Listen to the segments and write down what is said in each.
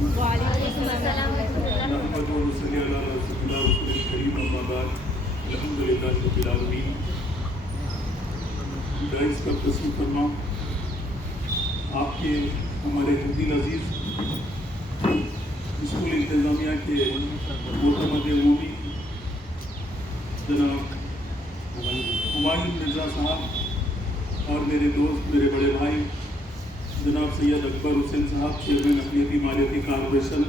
وعلیکم السلام نحمد و صلی علی رسول اللہ رسول کریم اما بعد الحمدللہ رب العالمین. داعش کا تسلیم فرما آپ کے ہمارے دل عزیز اسکول انتظامیہ کے معتمد عمومی جناب ہمایوں مرزا صاحب اور میرے دوست میرے بڑے بھائی جناب سید اکبر حسین صاحب چیئرمین اقلیتی مالیاتی کارپوریشن،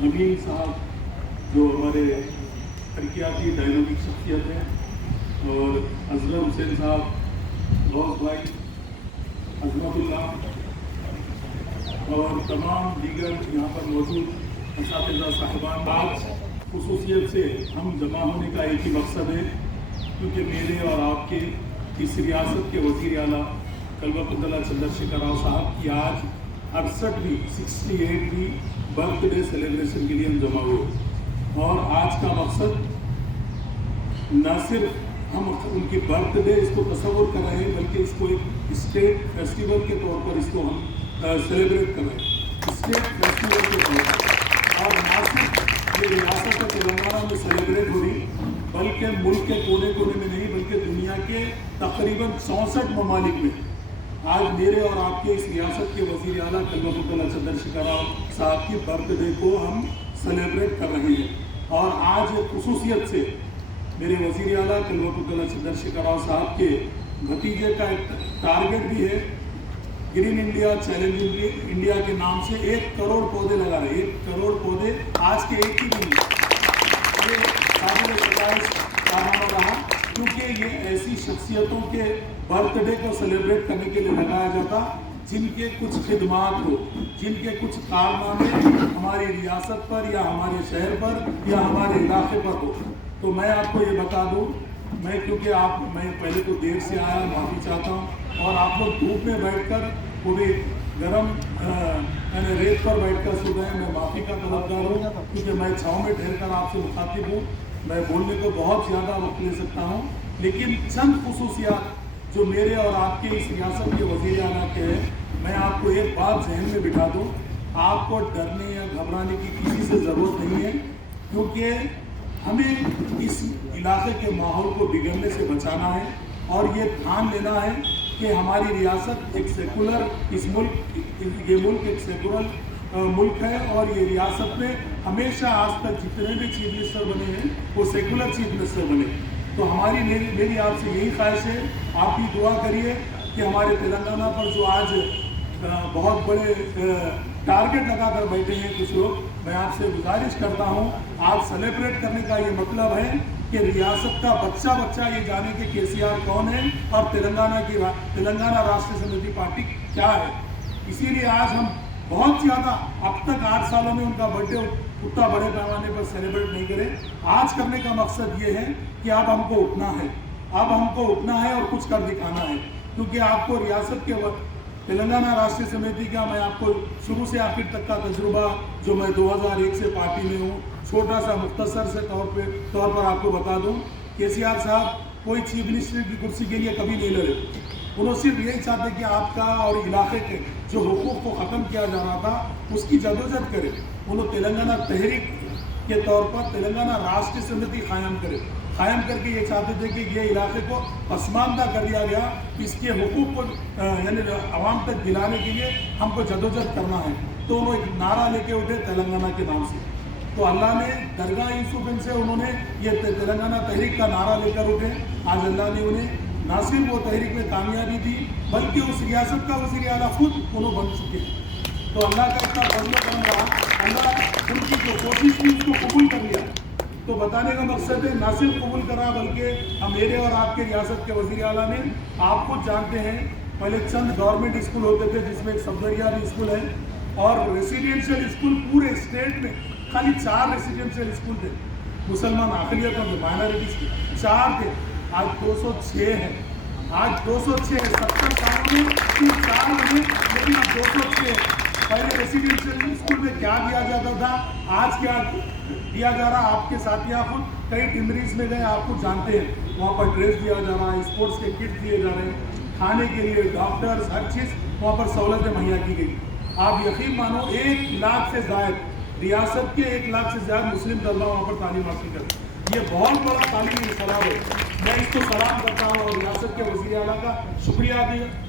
امین صاحب جو ہمارے ترقیاتی ڈائنامک شخصیت ہیں، اور اصغر حسین صاحب، غوث بھائی، عظمت اللہ اور تمام دیگر یہاں پر موجود اساتذہ صاحبان. آج خصوصیت سے ہم جمع ہونے کا ایک ہی مقصد ہے، کیونکہ میرے اور آپ کے اس ریاست کے وزیر اعلیٰ کلبہ اللہ چندر شیکھر راؤ صاحب کی آج 68ویں برتھ ڈے سیلیبریشن کے لیے ہم جمع ہوئے. اور آج کا مقصد نہ صرف ہم ان کی برتھ ڈے اس کو تصور کر رہے ہیں، بلکہ اس کو ایک اسٹیٹ فیسٹیول کے طور پر اس کو ہم سیلیبریٹ کر رہے ہیں، اسٹیٹ فیسٹیول کے طور پر. اور نہ صرف یہ ریاست تلنگانہ میں سیلیبریٹ ہو رہی، بلکہ ملک کے کونے کونے میں نہیں بلکہ دنیا کے تقریباً 64 ممالک میں آج میرے اور آپ کے اس ریاست کے وزیر اعلیٰ کلبہ اللہ چندر شیکھر راؤ صاحب کی برتھ ڈے کو ہم سیلیبریٹ کر رہے ہیں. اور آج خصوصیت سے میرے وزیر اعلیٰ کلبہ اللہ چندر شیکھر راؤ صاحب کے بھتیجے کا ایک ٹارگیٹ بھی ہے، گرین انڈیا چیلنج انڈیا کے نام سے 1 کروڑ پودے لگا رہے ہیں. 1 کروڑ پودے آج کے ایک ہی دن میں، یہ قابل ستائش کارنامہ رہا، کیونکہ یہ ایسی شخصیتوں کے برتھ ڈے کو سیلیبریٹ کرنے کے لیے لگایا جاتا جن کے کچھ خدمات ہو، جن کے کچھ کارنامے ہماری ریاست پر یا ہمارے شہر پر یا ہمارے علاقے پر ہو. تو میں آپ کو یہ بتا دوں، کیونکہ میں پہلے تو دیر سے آیا، معافی چاہتا ہوں. اور آپ لوگ دھوپ میں بیٹھ کر پورے گرم ریت پر بیٹھ کر سو گئے، میں معافی کا طلبگار ہوں، کیونکہ میں چھاؤں میں ٹھہر کر آپ سے مخاطب ہوں. میں بولنے کو بہت زیادہ وقت لے سکتا ہوں، لیکن چند خصوصیات جو میرے اور آپ کے اس ریاست کے وزیر اعلیٰ کے ہیں، میں آپ کو ایک بات ذہن میں بٹھا دوں. آپ کو ڈرنے یا گھبرانے کی کسی سے ضرورت نہیں ہے، کیونکہ ہمیں اس علاقے کے ماحول کو بگڑنے سے بچانا ہے. اور یہ دھیان لینا ہے کہ ہماری ریاست ایک سیکولر، یہ ملک ایک سیکولر ملک ہے، اور یہ ریاست میں ہمیشہ آج تک جتنے بھی چیف منسٹر بنے ہیں وہ سیکولر چیف منسٹر بنے. تو میری آپ سے یہی خواہش ہے، آپ بھی دعا کریے کہ ہمارے تلنگانہ پر جو آج بہت بڑے ٹارگٹ لگا کر بیٹھے ہیں کچھ لوگ، میں آپ سے گزارش کرتا ہوں، آپ سیلیبریٹ کرنے کا یہ مطلب ہے کہ ریاست کا بچہ یہ جانے کہ KCR کون ہے اور تلنگانہ راشٹریہ سمیتی پارٹی کیا ہے. اسی لیے آج ہم بہت زیادہ اب تک 8 سالوں میں ان کا برتھ ڈے اتنا بڑے پیمانے پر سیلیبریٹ نہیں کرے. آج کرنے کا مقصد یہ ہے کہ اب ہم کو اٹھنا ہے اور کچھ کر دکھانا ہے. کیونکہ آپ کو ریاست کے تلنگانہ راشٹریہ سمیتی کا میں آپ کو شروع سے آخر تک کا تجربہ، جو میں 2001 سے پارٹی میں ہوں، چھوٹا سا مختصر سے طور پر آپ کو بتا دوں. KCR صاحب کوئی چیف منسٹر کی کرسی کے لیے کبھی نہیں لڑے. انہوں صرف یہی چاہتے کہ آپ کا اور علاقے کے جو حقوق کو ختم کیا جا رہا تھا اس کی جدوجہد کرے. انہوں تلنگانہ تحریک کے طور پر تلنگانہ راشٹریہ سمیتی قائم کر کے یہ چاہتے تھے کہ یہ علاقے کو پسماندہ کر دیا گیا، اس کے حقوق کو یعنی عوام تک دلانے کے لیے ہم کو جدوجہد کرنا ہے. تو وہ ایک نعرہ لے کے اٹھے تلنگانہ کے نام سے. تو اللہ نے درگاہ یوسف سے انہوں نے یہ تلنگانہ تحریک کا نعرہ لے کر اٹھے. آج اللہ نے انہیں نہ صرف وہ تحریک میں کامیابی دی، بلکہ اس ریاست کا وزیر اعلیٰ خود انہوں بن چکے. تو اللہ کا اتنا فضل و کرم رہا، اللہ ان کی جو کوشش تھی اس کو قبول کر لیا. تو بتانے کا مقصد ہے نہ صرف قبول کرا، بلکہ میرے اور آپ کے ریاست کے وزیر اعلیٰ نے، آپ خود جانتے ہیں پہلے چند گورنمنٹ اسکول ہوتے تھے جس میں ایک صفدریہ بھی اسکول ہے، اور ریسیڈینشیل اسکول پورے اسٹیٹ میں خالی 4 ریسیڈینشیل اسکول تھے مسلمان اقلیت اور مائنارٹیز کے، 4 تھے. آج 206 ہیں. آج 206 ہے. 70 سالوں میں 4 بنے، لیکن اب 206 ہے. پہلے ریسیڈینشیل اسکول میں کیا دیا جاتا تھا، آج کیا دیا جا رہا. آپ کے ساتھیاں خود کئی ٹمریز میں گئے، آپ خود جانتے ہیں، وہاں پر ڈریس دیا جا رہا ہے، اسپورٹس کے کٹ دیے جا رہے ہیں، کھانے کے لیے ڈاکٹرز، ہر چیز وہاں پر سہولتیں مہیا کی گئی. آپ یقین مانو 1 لاکھ سے زائد ریاست کے 1 لاکھ سے زیادہ مسلم طلبہ وہاں پر تعلیم حاصل کرتے ہیں. یہ بہت بڑا تعلیمی انقلاب ہے. میں اس کو سلام کرتا ہوں اور ریاست کے وزیر اعلیٰ کا شکریہ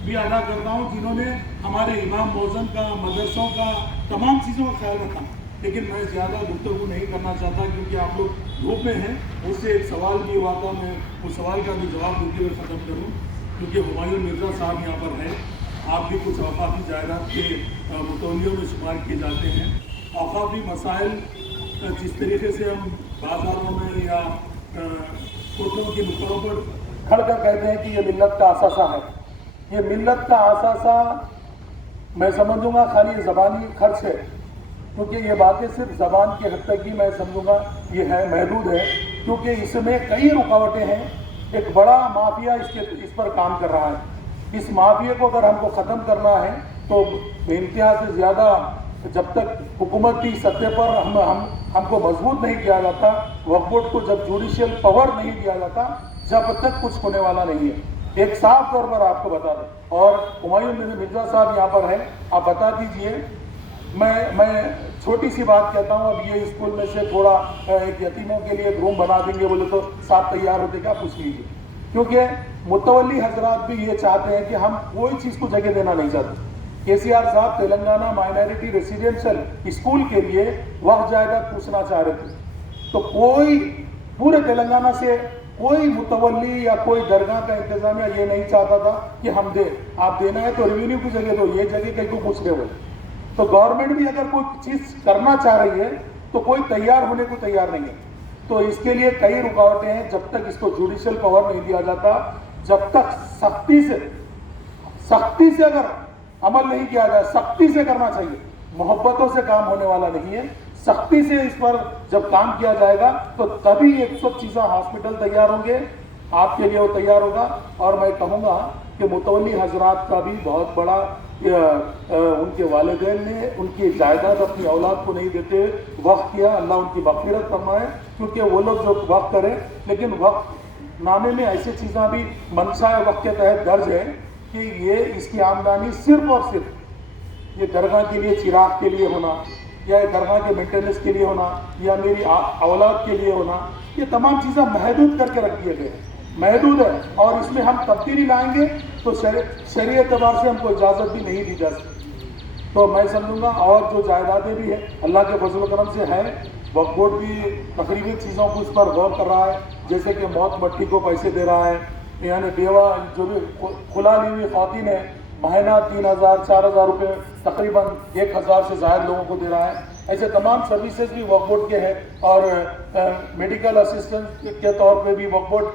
بھی ادا کرتا ہوں جنہوں نے ہمارے امام موزن کا، مدرسوں کا، تمام چیزوں کا خیال رکھا. لیکن میں زیادہ گفتگو نہیں کرنا چاہتا کیونکہ آپ لوگ گروپ میں ہیں. اس سے ایک سوال بھی ہوا تھا، میں اس سوال کا بھی جواب دیتے ہوئے ختم کروں کیونکہ ہمایوں مرزا صاحب یہاں پر ہیں. آپ بھی کچھ اوقافی جائیداد کے متولیوں میں شمار کیے جاتے ہیں. اوقافی مسائل جس طریقے سے ہم بازاروں میں یا کوٹوں کی نکڑوں پر کھڑ کر کہتے ہیں کہ یہ ملت کا اثاثہ ہے، یہ ملت کا اثاثہ میں سمجھوں گا خالی زبانی خرچ ہے، کیونکہ یہ باتیں صرف زبان کی حد تک ہی میں سمجھوں گا یہ ہے، محدود ہے، کیونکہ اس میں کئی رکاوٹیں ہیں. ایک بڑا مافیا اس پر کام کر رہا ہے. اس مافیا کو اگر ہم کو ختم کرنا ہے تو بے انتہا سے زیادہ جب تک حکومتی سطح پر ہم کو مضبوط نہیں کیا جاتا، وقف بورڈ کو جب جوڈیشل پاور نہیں دیا جاتا، جب تک کچھ ہونے والا نہیں ہے. ایک صاف طور پر آپ کو بتا دیں، اور ہمایوں مرزا صاحب یہاں پر ہیں، آپ بتا دیجئے. میں چھوٹی سی بات کہتا ہوں، اب یہ اسکول میں سے تھوڑا ایک یتیموں کے لیے روم بنا دیں گے بولے تو 7 تیار ہوتے کیا پوچھ لیجیے. کیونکہ متولی حضرات بھی یہ چاہتے ہیں کہ ہم کوئی چیز کو جگہ دینا نہیں چاہتے. KCR صاحب تلنگانہ مائنارٹی ریسیڈینشل اسکول کے لیے وقف جائیداد پوچھنا چاہ رہے تھے، تو کوئی پورے تلنگانہ سے کوئی متولی یا کوئی درگاہ کا انتظامیہ یہ نہیں چاہتا تھا کہ ہم دیں. آپ دینا ہے تو ریونیو کی جگہ دو، یہ جگہ کہیں کو پوچھ رہے ہوئے. تو گورنمنٹ بھی اگر کوئی چیز کرنا چاہ رہی ہے تو کوئی تیار ہونے کو تیار نہیں ہے. تو اس کے لیے کئی رکاوٹیں ہیں. جب تک اس کو جوڈیشل پاور نہیں دیا جاتا، جب تک سختی سے اگر عمل نہیں کیا جائے، سختی سے کرنا چاہیے، محبتوں سے کام ہونے والا نہیں ہے. سختی سے اس پر جب کام کیا جائے گا تو تبھی یہ سب چیزیں ہاسپٹل تیار ہوں گے، آپ کے لیے وہ تیار ہوگا. اور میں کہوں گا کہ متولی حضرات کا بھی بہت بڑا، ان کے والدین نے ان کی جائیداد اپنی اولاد کو نہیں دیتے وقف کیا. اللہ ان کی مغفرت فرمائے، کیونکہ وہ لوگ جو وقف کریں، لیکن وقف نامے میں ایسی چیزیں بھی منشا وقف کے تحت درج ہے کہ یہ اس کی آمدنی صرف اور صرف یہ درگاہ کے لیے چراغ کے لیے ہونا، یا درگاہ کے مینٹیننس کے لیے ہونا، یا میری اولاد کے لیے ہونا، یہ تمام چیزیں محدود کر کے رکھ دیے گئے، محدود ہے. اور اس میں ہم تبدیلی لائیں گے تو شرعی اعتبار سے ہم کو اجازت بھی نہیں دی جا سکتی. تو میں سمجھوں گا اور جو جائیدادیں بھی ہیں اللہ کے فضل و کرم سے ہیں، وقف بورڈ بھی تقریبی چیزوں کو اس پر غور کر رہا ہے، جیسے کہ موت مٹی کو پیسے دے رہا ہے، یعنی بیوہ جو بھی کھلا لی ہوئی خواتین ہے مہینہ 3,000 4,000 روپے تقریباً 1,000 سے زائد لوگوں کو دے رہا ہے. ایسے تمام سروسز بھی وقف بورڈ کے ہیں. اور میڈیکل اسسٹنٹ کے طور پہ بھی وقف بورڈ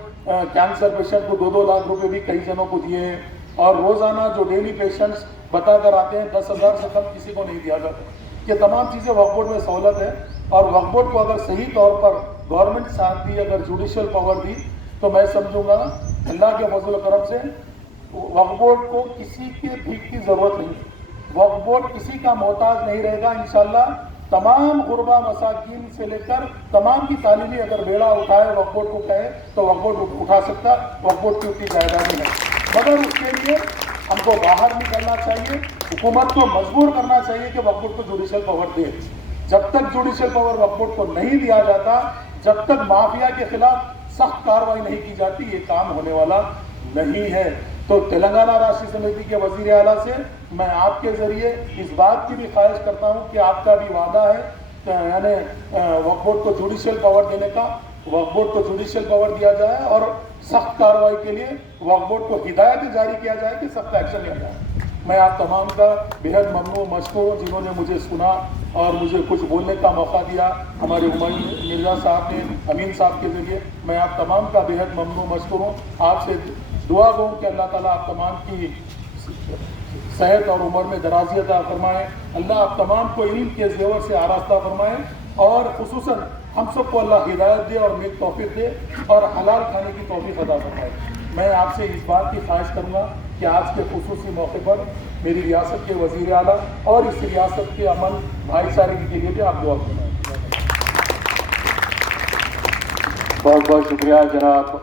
کینسر پیشنٹ کو 2-2 لاکھ روپے بھی کئی جنوں کو دیے ہیں. اور روزانہ جو ڈیلی پیشنٹس بتا کر آتے ہیں 10,000 سے کم کسی کو نہیں دیا جاتا. یہ تمام چیزیں وقف بورڈ میں سہولت ہے. اور وقف بورڈ کو اگر صحیح طور پر گورنمنٹ ساتھ دی، اگر جوڈیشل پاور دی، تو میں سمجھوں گا اللہ کے فضل و کرم سے وقف بورڈ کو کسی کے بھیک کی ضرورت نہیں. وقف بورڈ کسی کا محتاج نہیں رہے گا انشاءاللہ. تمام غربا مساکین سے لے کر تمام کی تعلیمی اگر بیڑا اٹھائے وقف بورڈ کو کہے تو وقف بورڈ اٹھا سکتا. وقف بورڈ کی اتنی جائیدادیں ہے، مگر اس کے لیے ہم کو باہر نکلنا چاہیے، حکومت کو مجبور کرنا چاہیے کہ وقف بورڈ کو جوڈیشل پاور دے. جب تک جوڈیشل پاور وقف بورڈ کو نہیں دیا جاتا، جب تک مافیا کے خلاف سخت کارروائی نہیں کی جاتی، یہ کام ہونے والا نہیں ہے. تو تلنگانہ راشٹریہ سمیتی کے وزیر اعلیٰ سے میں آپ کے ذریعے اس بات کی بھی خواہش کرتا ہوں کہ آپ کا بھی وعدہ ہے یعنی وقف بورڈ کو جوڈیشل پاور دینے کا، وقف بورڈ کو جوڈیشل پاور دیا جائے اور سخت کارروائی کے لیے وقف بورڈ کو ہدایت جاری کیا جائے کہ سخت ایکشن لیا جائے. میں آپ تمام کا بےحد ممنون مشکور ہوں جنہوں نے مجھے سنا اور مجھے کچھ بولنے کا موقع دیا. ہمارے ہمایوں مرزا صاحب نے، امین صاحب کے ذریعے میں آپ تمام کا بےحد ممنون مشکور ہوں. آپ سے دعا گو کہ اللہ تعالیٰ آپ تمام کی صحت اور عمر میں درازی عطا فرمائے. اللہ آپ تمام کو علم کے زیور سے آراستہ فرمائے، اور خصوصاً ہم سب کو اللہ ہدایت دے اور نیک توفیق دے اور حلال کھانے کی توفیق عطا فرمائے. میں آپ سے اس بات کی خواہش کروں گا کہ آج کے خصوصی موقع پر میری ریاست کے وزیر اعلیٰ اور اس ریاست کے امن بھائی چارگی کے لیے بھی آپ دعا فرمائیں. بہت بہت شکریہ جناب